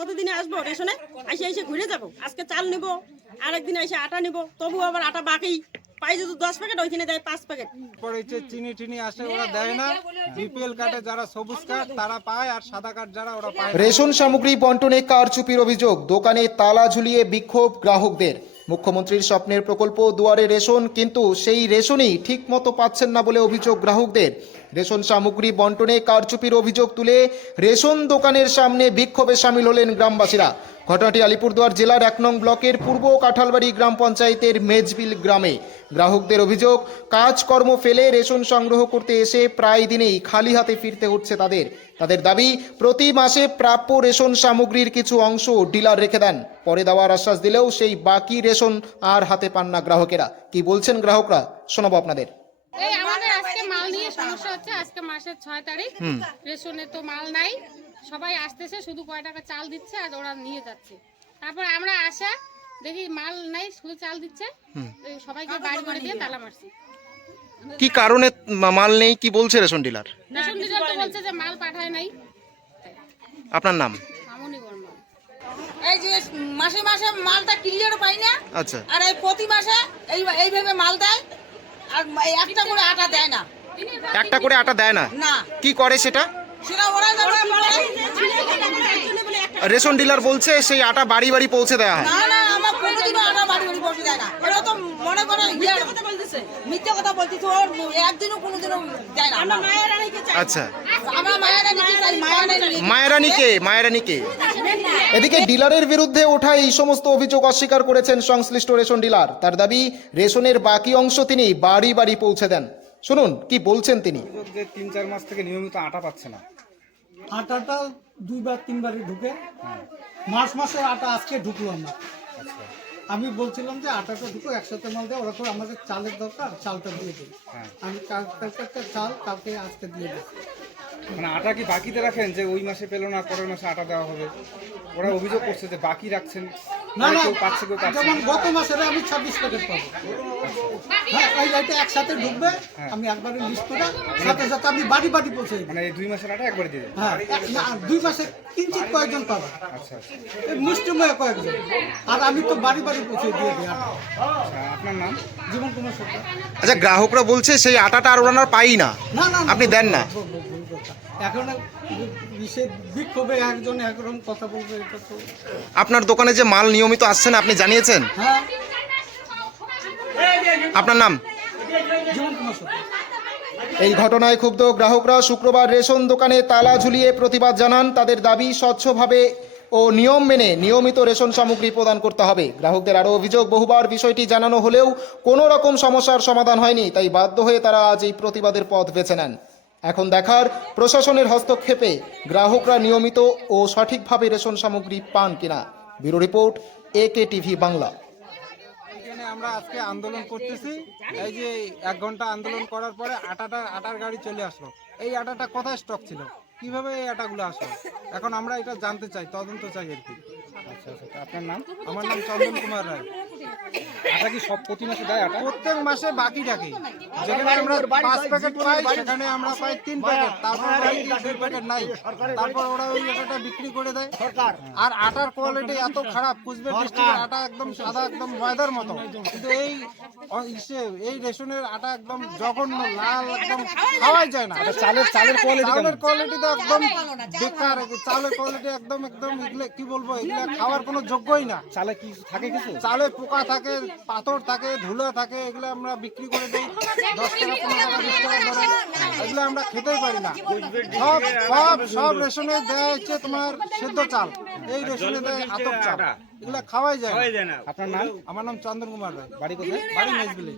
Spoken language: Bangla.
প্রতিদিনে আসবো রেশনে, এসে এসে ঘুরে যাবো। আজকে চাল নিব, আরেকদিন এসে আটা নিব, তবু আবার আটা বাকি পাই যদি 10 প্যাকেট, ওইখানে দেয় 5 প্যাকেট। পরে চিনি টিনি আসে ওরা দেয় না, বিপিএল কার্ডে যারা সবুজ কার্ড তারা পায়, আর সাদা কার্ড যারা ওরা পায়। রেশন সামগ্রী বন্টনে কারচুপির অভিযোগ, দোকানে তালা ঝুলিয়ে বিক্ষোভ গ্রাহকদের। মুখ্যমন্ত্রীর স্বপ্নের প্রকল্প দুয়ারে রেশন, কিন্তু সেই রেশনই ঠিক মতো পাচ্ছেন না বলে অভিযোগ গ্রাহকদের। রেশন সামগ্রী বন্টনে কারচুপির অভিযোগ তুলে রেশন দোকানের সামনে বিক্ষোভে সামিল হলেন গ্রামবাসীরা। ঘটনাটি আলিপুরদুয়ার জেলার 1 নং ব্লকের পূর্ব কাঁঠালবাড়ি গ্রাম পঞ্চায়েতের মেজবিল গ্রামে। গ্রাহকদের অভিযোগ, কাজকর্ম ফেলে রেশন সংগ্রহ করতে এসে প্রায় দিনেই খালি হাতে ফিরতে হচ্ছে তাদের দাবি, প্রতি মাসে প্রাপ্য রেশন সামগ্রীর কিছু অংশ ডিলার রেখে দেন, পরে দেওয়ার আশ্বাস দিলেও সেই বাকি রেশন আর হাতে পান না গ্রাহকেরা। কি বলছেন গ্রাহকরা, শোনাবো আপনাদের। এই আমাদের আজকে মাল নিয়ে সমস্যা হচ্ছে। আজকে মাসের 6 তারিখ, রেশনে তো মাল নাই, সবাই আসতেছে, শুধু কয় টাকা চাল দিচ্ছে আর ওরা নিয়ে যাচ্ছে। তারপর আমরা আসা দেখি মাল নাই, শুধু চাল দিচ্ছে, সবাইকে বাড়ি বাড়ি দিয়ে তালা মারছি। কি কারণে মাল নেই, কি বলছে রেশন ডিলার? রেশন ডিলার তো বলছে যে মাল পাঠায় নাই। আপনার নাম? মামুনি বর্মা। এই যে মাসে মাসে মালটা ক্লিয়ার পাই না। আচ্ছা। আর এই প্রতি মাসে এইভাবে মাল দেয়, আর একটা করে আটা দেয় না। একটা করে আটা দেয় না? না। কি করে সেটা? সেটা ওরা যাবে। রেশন ডিলার বলছে সেই আটা বাড়ি বাড়ি পৌঁছে দেওয়া হয়। না না, আমার কোনোদিনও আটা বাড়ি বাড়ি পৌঁছে দেয় না। এরা তো মনে করে মিথ্যা কথা বলতেছে, ওর একদিনও কোনোদিনও দেয় না। আচ্ছা, আমরা মায়ারানীকে চাই, মায়েরানীকে। এদিকে ডিলারের বিরুদ্ধে ওঠা এই সমস্ত অভিযোগ অস্বীকার করেছেন সংশ্লিষ্ট রেশন ডিলার। তার দাবি, রেশনের বাকি অংশ তিনি বাড়ি বাড়ি পৌঁছে দেন। শুনুন কি বলছেন তিনি। 3-4 মাস থেকে নিয়মিত আটা পাচ্ছে না। আটাটা 2-3বারই ঢুকে, মাসে আটা আজকে ঢুকলাম না। আমি বলছিলাম যে আটাটা ঢুকো, একসাথে মাল দেয়, ওরা করে আমাদের চালের দরকার, চালটা দিয়ে দিই। আমি কালকে চাল কালকে আজকে দিয়ে দিই। মানে আটা কি বাকিতে রাখেন যে ওই মাসে পেলো না, পরের মাসে আটা দেওয়া হবে? ওরা অভিযোগ করছে যে বাকি রাখছেন। না না, কেউ পাচ্ছে, কেউ পাচ্ছে যেমন না। গত মাসের আমি 26 প্যাকেট পাবো। হ্যাঁ, ওই লাইটে একসাথে ঢুকবে, আমি একবারে লিস্ট করে সাথে সাথে আমি বাড়ি বাড়ি পৌঁছে দিই। মানে এই 2 মাসের আটা একবারে দিয়ে দেন? হ্যাঁ, 2 মাসে কিঞ্চিত কয়েকজন পাবে, আচ্ছা আচ্ছা। এই মুষ্টিময় কয়েকজন, আর আমি তো বাড়ি বাড়ি পৌঁছে দিয়ে দিই আটা। আপনার নাম? জীবন কুমার সরকার। আচ্ছা, গ্রাহকরা বলছে সেই আটাটা আর ওনারা পাই না, না না, আপনি দেন না। এখন বিক্ষোভে একজন একরকম কথা বলবে, এটা তো। আপনার দোকানে যে মাল নিয়মিত আসছে না, আপনি জানিয়েছেন? হ্যাঁ, আপনার নাম? জীবন কুমার সরকার। এই ঘটনায় ক্ষুব্ধ গ্রাহকরা শুক্রবার রেশন দোকানে তালা ঝুলিয়ে প্রতিবাদ জানান। তাদের দাবি, স্বচ্ছভাবে ও নিয়ম মেনে নিয়মিত রেশন সামগ্রী প্রদান করতে হবে। গ্রাহকদের আরও অভিযোগ, বহুবার বিষয়টি জানানো হলেও কোনো রকম সমস্যার সমাধান হয়নি, তাই বাধ্য হয়ে তারা আজ এই প্রতিবাদের পথ বেছে নেন। এখন দেখার প্রশাসনের হস্তক্ষেপে গ্রাহকরা নিয়মিত ও সঠিকভাবে রেশন সামগ্রী পান কিনা। Bureau report, AKTV Bangla. এখানে আমরা আজকে আন্দোলন করতেছি। এই যে 1 ঘন্টা আন্দোলন করার পরে আটার গাড়ি চলে আসলো। এই আটাটা কোথায় স্টক ছিল, কিভাবে এই আটাগুলো আসলো, এখন আমরা এটা জানতে চাই, তদন্ত চাই আর কি। আচ্ছা আচ্ছা, আপনার নাম? আমার নাম চন্দন কুমার রায়। আটা কি সব প্রতি মাসে দেয়? আটা প্রত্যেক মাসে বাকি রাখে। যেখানে আমরা 5 প্যাকেট পাই, সেখানে আমরা পাই 3 প্যাকেট, তারপর 2 প্যাকেট নাই, তারপর ওরা ওই আটাটা বিক্রি করে দেয়। আর আটার কোয়ালিটি এত খারাপ, কুচবিহার ডিস্ট্রিক্টের আটা একদম সাদা, একদম ময়দার মতো, কিন্তু এই রেশনের আটা একদম জঘন্য লাল, একদম খাওয়াই যায় না। চালের কোয়ালিটি তো একদম বেকার, চালের কোয়ালিটি একদম এগুলো কি বলবো, এগুলো খাওয়ার কোনো যোগ্যই না। চালে কি থাকে, কিছু চালে পোকা থাকে, পাথর থাকে, ধুলো থাকে, এগুলো আমরা বিক্রি করে দিই 10 টাকা, 15 টাকা, 20 টাকা ধরে। এগুলো আমরা খেতেই পারি না। সব রেশনে দেওয়া হচ্ছে তোমার সেদ্ধ চাল, এই রেশনে দেয় আতপ চাল, এগুলো খাওয়াই যায় না। আপনার নাম? আমার নাম চন্দন কুমার রায়। বাড়ি কোথায়? বাড়ি মেজবিলি।